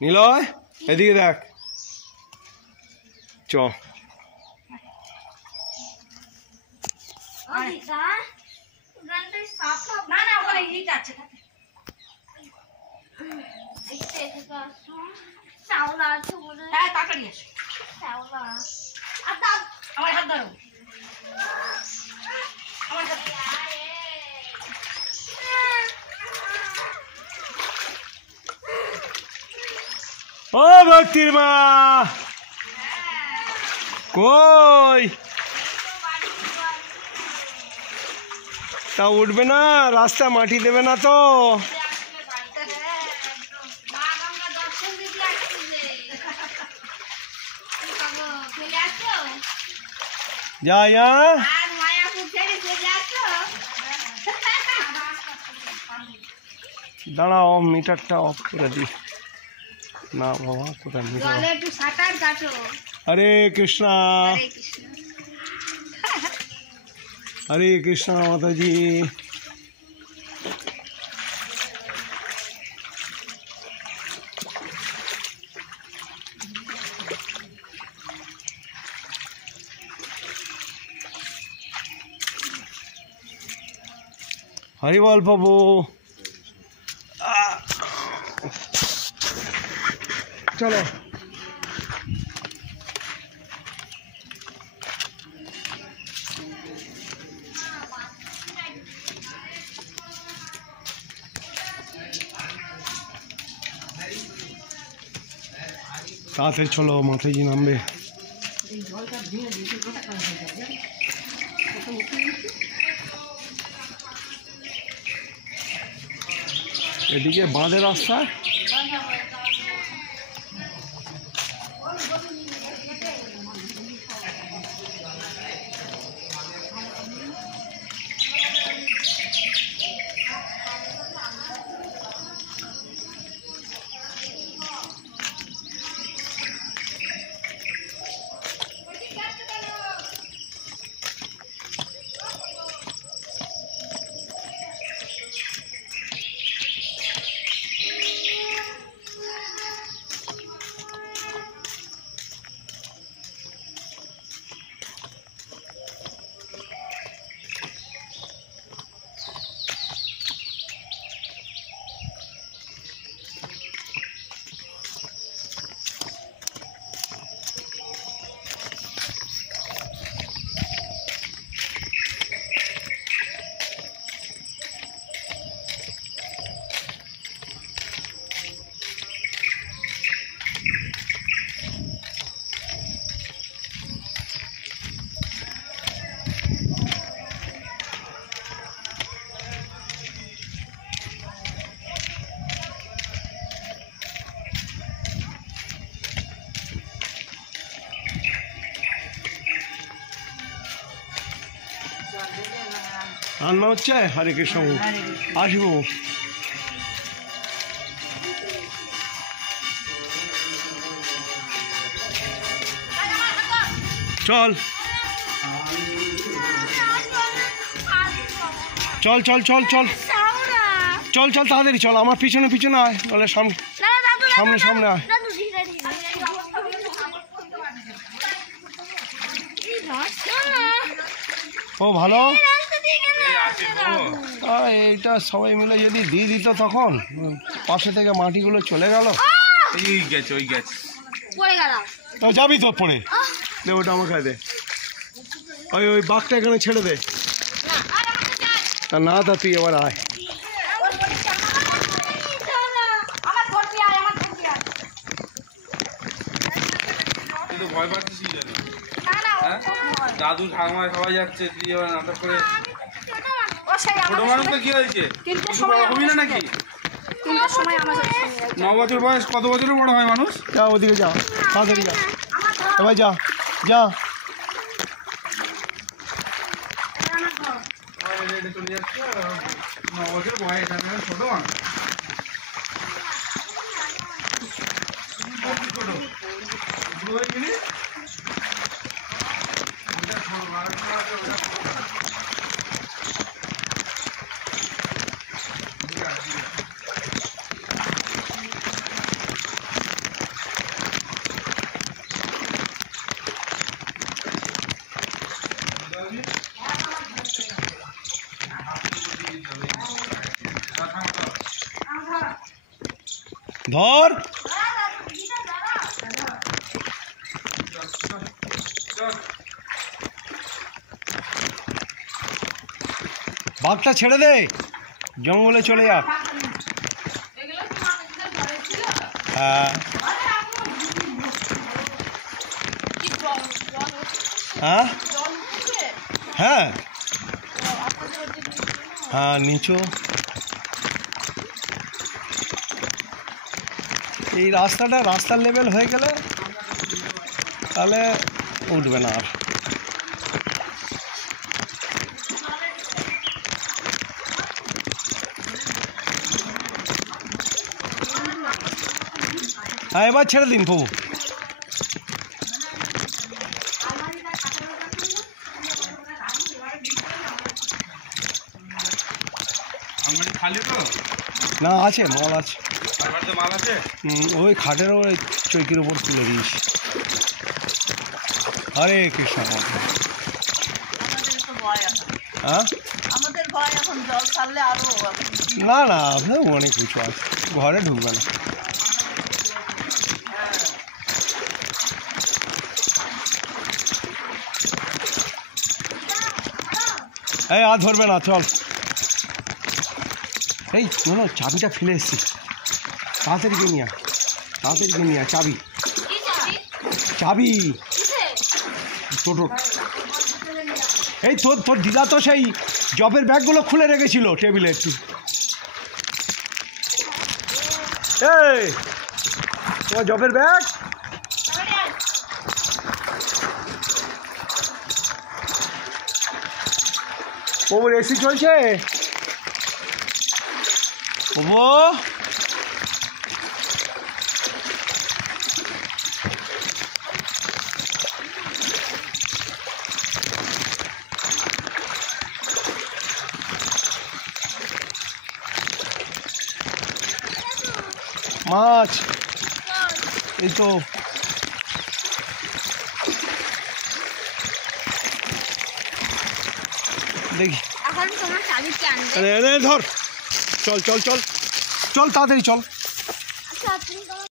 নিলয় এদিকে দেখ চ ও ভক্তির মা কই তা উঠবে না রাস্তা মাটি দেবে না তো যাই দাঁড়াও মিটারটা অফ করে দিই না বাবা কোথায় হরে কৃষ্ণ হরে কৃষ্ণ মাতাজি হরি বল প্রভু চলো তাড়াতাড়ি চলো মাথায় নামবে এদিকে বাঁধের রাস্তা রান্না হচ্ছে হরে কৃষ্ণ আসবো চল চল চল চল চল চল চল তাড়াতাড়ি চল আমার পিছনে পিছনে আয় বলে সামনে সামনে সামনে আয় ও ভালো এইটা সবাই মিলে যদি দিয়ে দিত তখন পাশে থেকে মাটিগুলো চলে গেল যাবি তো পড়ে দে ওটা আমাকে দে ওই ওই বাঘটা এখানে ছেড়ে দে না তা তুই এবার আয় ভয় পাচ্ছিস দাদু ঠাকুমা সবাই যাচ্ছে তুই এবার নাটক করে ছোট মানুষ তো কি হয়েছে নাকি 9 বছর বয়স কত বছরের বড় হয় মানুষ যা ওদিকে যাও তাড়াতাড়ি যাও সবাই যা যা চলে যাচ্ছে 9 বছর বয়স আমি ছোট মানুষ ধর বাঘটা ছেড়ে দে, জঙ্গলে চলে যা। হ্যাঁ হ্যাঁ হ্যাঁ হ্যাঁ নিচু এই রাস্তার লেভেল হয়ে গেলে তাহলে উঠবে না আর। হ্যাঁ এবার ছেড়ে দিন প্রভু। না আছে, মাল আছে, ওই খাটের ওই চৌকির উপর তুলে দিয়েছি। হরে কৃষ্ণ। হ্যাঁ না না আপনার অনেক কিছু আছে, ঘরে ঢুকবে না। এই আর ধরবে না, চল। এই শোনো, চাবিটা ফেলে এসছি, তাড়াতাড়ি গিয়ে নিয়ে চাবি টোটো। এই তোর দিদা তো সেই জবের ব্যাগগুলো খুলে রেখেছিল টেবিলে একটু। এই তোমার জবের ব্যাগ। ওর এসি চলছে ও। মাছ এই তো দেখি। ধর, চল তাড়াতাড়ি চল।